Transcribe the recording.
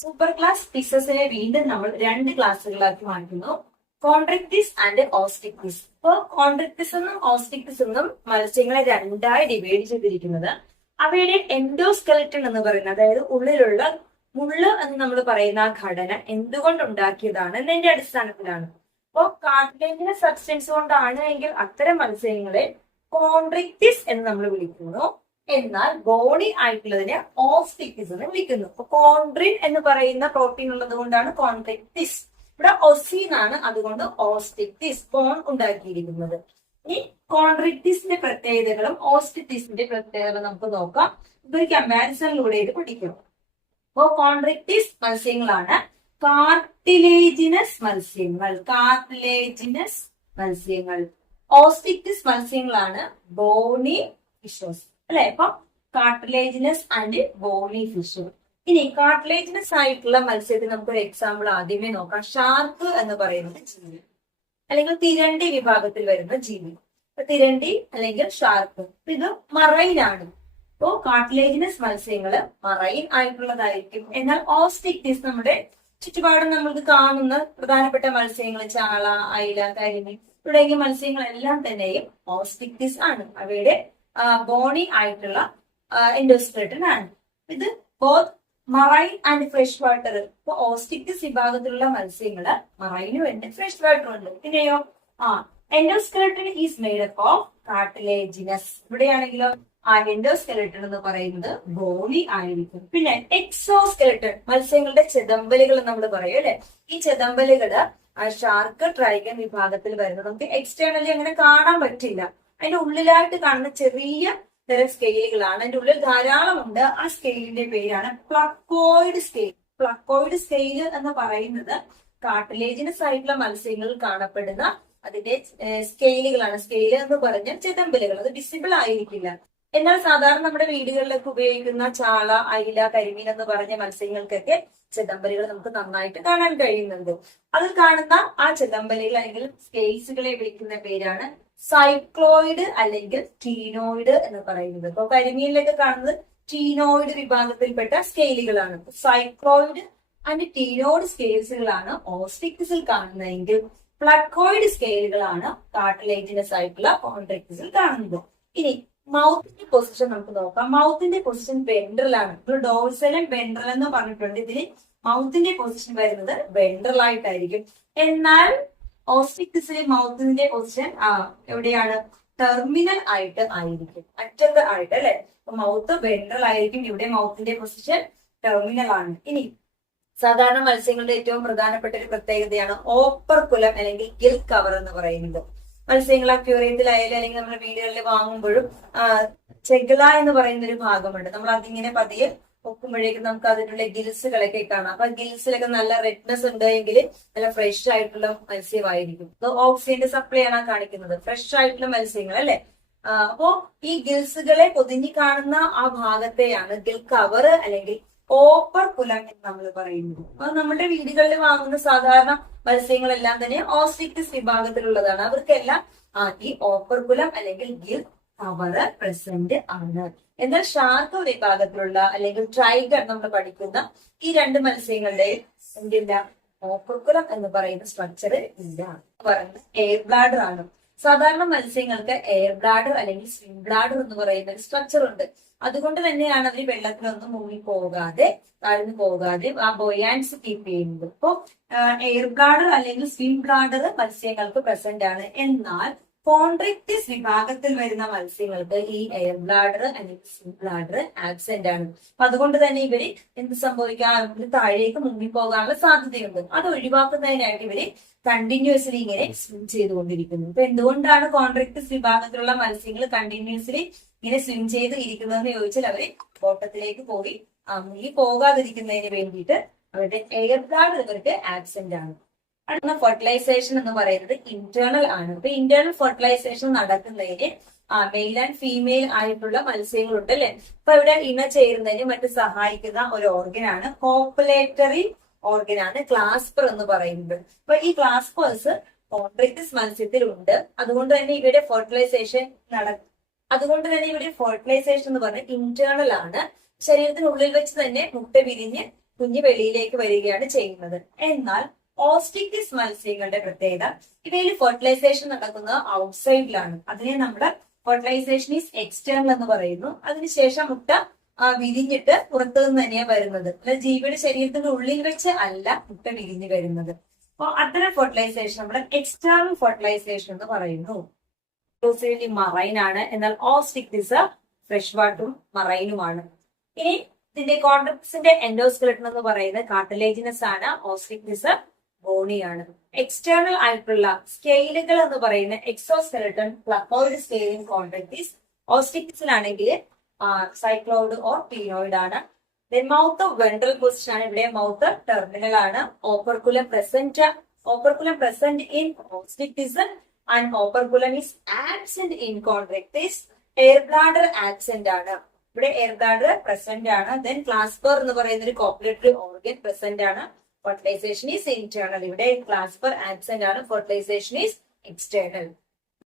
Super class ഫിഷസിനെ വീണ്ടും നമ്മൾ രണ്ട് ക്ലാസ്സുകളാക്കി മാറ്റുന്നു. കോൺട്രിക്റ്റിസ് ആൻഡ് ഓസ്റ്റിക്റ്റിസ്. ഇപ്പോൾ കോൺട്രിക്റ്റിസ് എന്നും ഓസ്റ്റിക്റ്റിസ് എന്നും മത്സ്യങ്ങളെ രണ്ടായി ഡിവൈഡ് ചെയ്തിരിക്കുന്നത് അവയുടെ എൻഡോസ്കെലറ്റൺ എന്ന് പറയുന്നത്, അതായത് ഉള്ളിലുള്ള മുള്ള് എന്ന് നമ്മൾ പറയുന്ന ആ ഘടന എന്തുകൊണ്ട് ഉണ്ടാക്കിയതാണ് എന്നതിന്റെ അടിസ്ഥാനത്തിലാണ്. അപ്പോൾ കാർട്ടിലേജിനസ് സബ്സ്റ്റൻസ് കൊണ്ടാണ് എങ്കിൽ അത്തരം മത്സ്യങ്ങളെ കോൺട്രിക്റ്റിസ് എന്ന് നമ്മൾ വിളിക്കുന്നു. എന്നാൽ ബോഡി ആയിട്ടുള്ളതിനെ ഓസ്റ്റിക്റ്റിസ് എന്ന് വിളിക്കുന്നു. അപ്പൊ കോൺട്രിൻ എന്ന് പറയുന്ന പ്രോട്ടീൻ ഉള്ളത് കൊണ്ടാണ് കോൺട്രിക്റ്റിസ്. ഇവിടെ ഒസീനാണ്, അതുകൊണ്ട് ഓസ്റ്റിക്റ്റിസ് ബോൺ ഉണ്ടാക്കിയിരിക്കുന്നത്. ഇനി കോൺട്രിക്റ്റിസിന്റെ പ്രത്യേകതകളും ഓസ്റ്റിക്റ്റിസിന്റെ പ്രത്യേകതകളും നമുക്ക് നോക്കാം. ഇതൊരു കമ്പാരിസണിലൂടെ ഇത് പഠിക്കും. അപ്പോ കോൺട്രിക്റ്റിസ് മത്സ്യങ്ങളാണ് കാർട്ടിലേജിനസ് മത്സ്യങ്ങൾ. കാർട്ടിലേജിനസ് മത്സ്യങ്ങൾ. ഓസ്റ്റിക്റ്റിസ് മത്സ്യങ്ങളാണ് ബോണി ഫിഷസ്, അല്ലെ? അപ്പൊ കാർട്ടിലേജിനസ് ആൻഡ് ബോണി ഫിഷ്. ഇനി കാർട്ടിലേജിനസ് ആയിട്ടുള്ള മത്സ്യത്തിന് നമുക്കൊരു എക്സാമ്പിൾ ആദ്യമേ നോക്കാം. ഷാർക്ക് എന്ന് പറയുന്നത് ജീവി, അല്ലെങ്കിൽ തിരണ്ടി വിഭാഗത്തിൽ വരുന്ന ജീവി. തിരണ്ടി അല്ലെങ്കിൽ ഷാർക്ക് ഇത് മറൈൻ ആണ്. അപ്പോ കാർട്ടിലേജിനസ് മത്സ്യങ്ങള് മറൈൻ ആയിട്ടുള്ളതായിരിക്കും. എന്നാൽ ഓസ്റ്റിക്റ്റിസ് നമ്മുടെ ചുറ്റുപാടും നമുക്ക് കാണുന്ന പ്രധാനപ്പെട്ട മത്സ്യങ്ങൾ ചാള, അയില, കരിമീൻ തുടങ്ങിയ മത്സ്യങ്ങളെല്ലാം തന്നെയും ഓസ്റ്റിക്റ്റിസ് ആണ്. അവയുടെ ബോണി ആയിട്ടുള്ള എൻഡോസ്കെലറ്റൺ ആണ്. ഇത് both marine and fresh water. ഇപ്പൊ ഓസ്റ്റിക്റ്റിസ് വിഭാഗത്തിലുള്ള മത്സ്യങ്ങള് മറൈനും ഉണ്ട്, ഫ്രഷ് വാട്ടറും ഉണ്ട്. പിന്നെയോ endoskeleton is made up of cartilaginous. ഇവിടെയാണെങ്കിലോ എൻഡോസ്കെലറ്റൺ എന്ന് പറയുന്നത് ബോണി ആയിരിക്കും. പിന്നെ എക്സോസ്കെലറ്റൺ മത്സ്യങ്ങളുടെ ചെതമ്പലുകൾ നമ്മൾ പറയും, അല്ലെ? ഈ ചെതമ്പലുകള് ഷാർക്ക്, ട്രൈഗൺ വിഭാഗത്തിൽ വരുന്നത് നമുക്ക് എക്സ്റ്റേണലി അങ്ങനെ കാണാൻ പറ്റില്ല. അതിന്റെ ഉള്ളിലായിട്ട് കാണുന്ന ചെറിയ തരം സ്കെയിലുകളാണ്. അതിന്റെ ഉള്ളിൽ ധാരാളം ഉണ്ട്. ആ സ്കെയിലിന്റെ പേരാണ് പ്ലക്കോയിഡ് സ്കെയിൽ. പ്ലക്കോയിഡ് സ്കെയിൽ എന്ന് പറയുന്നത് കാർട്ടിലേജിനസ് ആയിട്ടുള്ള മത്സ്യങ്ങളിൽ കാണപ്പെടുന്ന അതിന്റെ സ്കെയിലുകളാണ്. സ്കെയിൽ എന്ന് പറഞ്ഞാൽ ചെതമ്പലുകൾ. അത് വിസിബിൾ ആയിരിക്കില്ല. എന്നാൽ സാധാരണ നമ്മുടെ വീടുകളിലൊക്കെ ഉപയോഗിക്കുന്ന ചാള, അയില, കരിമീൻ എന്ന് പറഞ്ഞ മത്സ്യങ്ങൾക്കൊക്കെ ചെതമ്പലുകൾ നമുക്ക് നന്നായിട്ട് കാണാൻ കഴിയുന്നുണ്ട്. അതിൽ കാണുന്ന ആ ചെതമ്പലുകൾ അല്ലെങ്കിൽ സ്കെയിൽസുകളെ വിളിക്കുന്ന പേരാണ് സൈക്ലോയിഡ് അല്ലെങ്കിൽ ടീനോയിഡ് എന്ന് പറയുന്നത്. അപ്പൊ കരിമീനിലൊക്കെ കാണുന്നത് ടീനോയിഡ് വിഭാഗത്തിൽപ്പെട്ട സ്കെയിലുകളാണ്. സൈക്ലോയിഡ് ആൻഡ് ടീനോയിഡ് സ്കെയിൽസുകളാണ് ഓസ്റ്റിക്റ്റിസിൽ കാണുന്നതെങ്കിൽ പ്ലക്കോയിഡ് സ്കെയിലുകളാണ് കാർട്ടിലേജിനസ് ആയിട്ടുള്ള കോൺട്രിക്റ്റിസിൽ കാണുന്നത്. ഇനി മൗത്തിന്റെ പൊസിഷൻ നമുക്ക് നോക്കാം. മൗത്തിന്റെ പൊസിഷൻ വെൻട്രൽ ആണ്. ഡോർസലും വെൻട്രൽ എന്ന് പറഞ്ഞിട്ടുണ്ട്. ഇതിന് മൗത്തിന്റെ പൊസിഷൻ വരുന്നത് വെൻട്രൽ ആയിട്ടായിരിക്കും. എന്നാൽ ഓസ്റ്റിക്റ്റിസിലെ മൗത്തിന്റെ പൊസിഷൻ എവിടെയാണ്? ടെർമിനൽ ആയിട്ട് ആയിരിക്കും, അറ്റത്ത് ആയിട്ട്, അല്ലെ? അപ്പൊ മൗത്ത് വെൻട്രൽ ആയിരിക്കും. ഇവിടെ മൗത്തിന്റെ പൊസിഷൻ ടെർമിനൽ ആണ്. ഇനി സാധാരണ മത്സ്യങ്ങളുടെ ഏറ്റവും പ്രധാനപ്പെട്ട ഒരു പ്രത്യേകതയാണ് ഓപ്പർകുലം അല്ലെങ്കിൽ ഗിൽ കവർ എന്ന് പറയുന്നത്. മത്സ്യങ്ങൾ അക്വേറിയത്തിലായാലും അല്ലെങ്കിൽ നമ്മുടെ വീടുകളിൽ വാങ്ങുമ്പോഴും ചെഗള എന്ന് പറയുന്ന ഒരു ഭാഗമുണ്ട്. നമ്മൾ അതിങ്ങനെ പതിയെ പൊക്കുമ്പോഴേക്കും നമുക്ക് അതിനുള്ള ഗിൽസുകളൊക്കെ കാണാം. അപ്പൊ ഗിൽസിലൊക്കെ നല്ല റെഡ്നെസ് ഉണ്ട് എങ്കിൽ നല്ല ഫ്രഷ് ആയിട്ടുള്ള മത്സ്യമായിരിക്കും. ഓക്സിജന്റെ സപ്ലൈ ആണ് കാണിക്കുന്നത്. ഫ്രഷ് ആയിട്ടുള്ള മത്സ്യങ്ങൾ, അല്ലെ? അപ്പോ ഈ ഗിൽസുകളെ പൊതിഞ്ഞു കാണുന്ന ആ ഭാഗത്തെയാണ് ഗിൽ കവർ അല്ലെങ്കിൽ ഓപ്പർകുലം എന്ന് നമ്മൾ പറയുന്നത്. അപ്പൊ നമ്മുടെ വീടുകളിൽ വാങ്ങുന്ന സാധാരണ മത്സ്യങ്ങളെല്ലാം തന്നെ ഓസ്റ്റിക്റ്റിസ് വിഭാഗത്തിലുള്ളതാണ്. അവർക്കെല്ലാം ഈ ഓപ്പർകുലം അല്ലെങ്കിൽ ഗിൽ കവർ പ്രസന്റ് ആണ്. എന്നാൽ ഷാർക്ക് വിഭാഗത്തിലുള്ള അല്ലെങ്കിൽ ട്രൈഗൺ നമ്മൾ പഠിക്കുന്ന ഈ രണ്ട് മത്സ്യങ്ങളുടെ എന്തില്ല? ഓപ്പർകുലം എന്ന് പറയുന്ന സ്ട്രക്ചർ ഇല്ല. പറയുന്നത് എയർ ബ്ലാഡർ ആണ്. സാധാരണ മത്സ്യങ്ങൾക്ക് എയർ ബ്ലാഡർ അല്ലെങ്കിൽ സ്വിം ബ്ലാഡർ എന്ന് പറയുന്ന ഒരു സ്ട്രക്ചർ ഉണ്ട്. അതുകൊണ്ട് തന്നെയാണ് അവർ വെള്ളത്തിലൊന്നും മുങ്ങിപ്പോകാതെ താഴ്ന്നു പോകാതെ ആ ബൊയാൻസ് കീപ്പ് ചെയ്യുന്നത്. അപ്പോ എയർ ബ്ലാഡർ അല്ലെങ്കിൽ സ്വിം ബ്ലാഡർ മത്സ്യങ്ങൾക്ക് പ്രസന്റ് ആണ്. എന്നാൽ കോൺട്രിക്റ്റിസ് വിഭാഗത്തിൽ വരുന്ന മത്സ്യങ്ങൾക്ക് ഈ എയർ ബ്ലാഡർ അല്ലെങ്കിൽ സ്വിം ബ്ലാഡർ ആബ്സെന്റ് ആണ്. അപ്പൊ അതുകൊണ്ട് തന്നെ ഇവര് എന്ത് സംഭവിക്കാം? താഴേക്ക് മുങ്ങിപ്പോകാനുള്ള സാധ്യതയുണ്ട്. അത് ഒഴിവാക്കുന്നതിനായിട്ട് ഇവര് കണ്ടിന്യൂസ്ലി ഇങ്ങനെ സ്വിം ചെയ്തുകൊണ്ടിരിക്കുന്നു. അപ്പൊ എന്തുകൊണ്ടാണ് കോൺട്രിക്റ്റിസ് വിഭാഗത്തിലുള്ള മത്സ്യങ്ങൾ കണ്ടിന്യൂസ്ലി ഇങ്ങനെ സ്വിം ചെയ്ത് ഇരിക്കുന്നതെന്ന് ചോദിച്ചാൽ അവര് ഓട്ടത്തിലേക്ക് പോയി മുങ്ങി പോകാതിരിക്കുന്നതിന് വേണ്ടിയിട്ട് അവരുടെ എയർ ബ്ലാഡർ ഇവർക്ക് ആബ്സെന്റ് ആണ്. അടുത്ത ഫെർട്ടിലൈസേഷൻ എന്ന് പറയുന്നത് ഇന്റേണൽ ആണ്. അപ്പൊ ഇന്റേണൽ ഫെർട്ടിലൈസേഷൻ നടക്കുന്നതിന് മെയിൽ ആൻഡ് ഫീമെയിൽ ആയിട്ടുള്ള മത്സ്യങ്ങളുണ്ട്, അല്ലെ? അപ്പൊ ഇവിടെ ഇണ ചേരുന്നതിന് മറ്റ് സഹായിക്കുന്ന ഒരു ഓർഗനാണ് കോപ്പുലേറ്ററി ഓർഗനാണ് ക്ലാസ്പർ എന്ന് പറയുന്നത്. അപ്പൊ ഈ ക്ലാസ്പേഴ്സ് കോൺട്രിക്റ്റിസ് മത്സ്യത്തിലുണ്ട്. അതുകൊണ്ട് തന്നെ ഇവരുടെ ഫെർട്ടിലൈസേഷൻ എന്ന് പറഞ്ഞാൽ ഇന്റേണൽ ആണ്. ശരീരത്തിനുള്ളിൽ വെച്ച് തന്നെ മുട്ട വിരിഞ്ഞ് കുഞ്ഞ് വെളിയിലേക്ക് വരികയാണ് ചെയ്യുന്നത്. എന്നാൽ ഓസ്റ്റിക്ടിസ് മത്സ്യങ്ങളുടെ പ്രത്യേകത ഇവയിൽ ഫെർട്ടിലൈസേഷൻ നടക്കുന്നത് ഔട്ട്സൈഡിലാണ്. അതിനെ നമ്മുടെ ഫെർട്ടിലൈസേഷൻ ഈസ് എക്സ്റ്റേണൽ എന്ന് പറയുന്നു. അതിനുശേഷം മുട്ട വിരിഞ്ഞിട്ട് പുറത്തു നിന്ന് തന്നെയാണ് വരുന്നത്. അല്ല, ജീവിയുടെ ശരീരത്തിന്റെ ഉള്ളിൽ വെച്ച് അല്ല മുട്ട വിരിഞ്ഞു വരുന്നത്. അപ്പൊ അത്തരം ഫെർട്ടിലൈസേഷൻ നമ്മുടെ എക്സ്റ്റേണൽ ഫെർട്ടിലൈസേഷൻ എന്ന് പറയുന്നു. മറൈൻ ആണ്, എന്നാൽ ഓസ്റ്റിക്ടിസ് ഫ്രഷ് വാട്ടറും മറൈനുമാണ്. ഇനി ഇതിന്റെ കോൺട്രക്ടിസിന്റെ എൻഡോസ്കെലട്ടൺ എന്ന് പറയുന്നത് കാർട്ടിലേജിനസ് ആണ്, ഓസ്റ്റിക്ടിസ് ബോണിയാണ്. എക്സ്റ്റേണൽ ആയിട്ടുള്ള സ്കെയിലുകൾ എന്ന് പറയുന്ന എക്സോസ്കെലട്ടൺ, പ്ലക്കോയിഡ് സ്കെയിലിൻ കോൺട്രക്ടിസ്. ഓസ്റ്റിക്ടിസിലാണെങ്കിൽ സൈക്ലോയിഡ് ഓർ പീനോയിഡ് ആണ്. മൗത്ത് ഓഫ് വെൻട്രൽ പൊസിഷൻ ആണ്. ഇവിടെ മൗത്ത് ടെർമിനൽ ആണ്. Operculum present in osteichthyes and operculum is absent in chondrichthyes. Air bladder absent ആണ്. ഇവിടെ എയർ ബ്ലാഡർ പ്രസന്റ് ആണ്. ദെൻ ക്ലാസ്പർ എന്ന് പറയുന്ന ഒരു കോപ്പുലേറ്ററി ഓർഗൻ പ്രസന്റ് ആണ്. Fertilisation is internal. ഇവിടെ ക്ലാസ്പർ ആബ്സെന്റ് ആണ്. Fertilisation is external.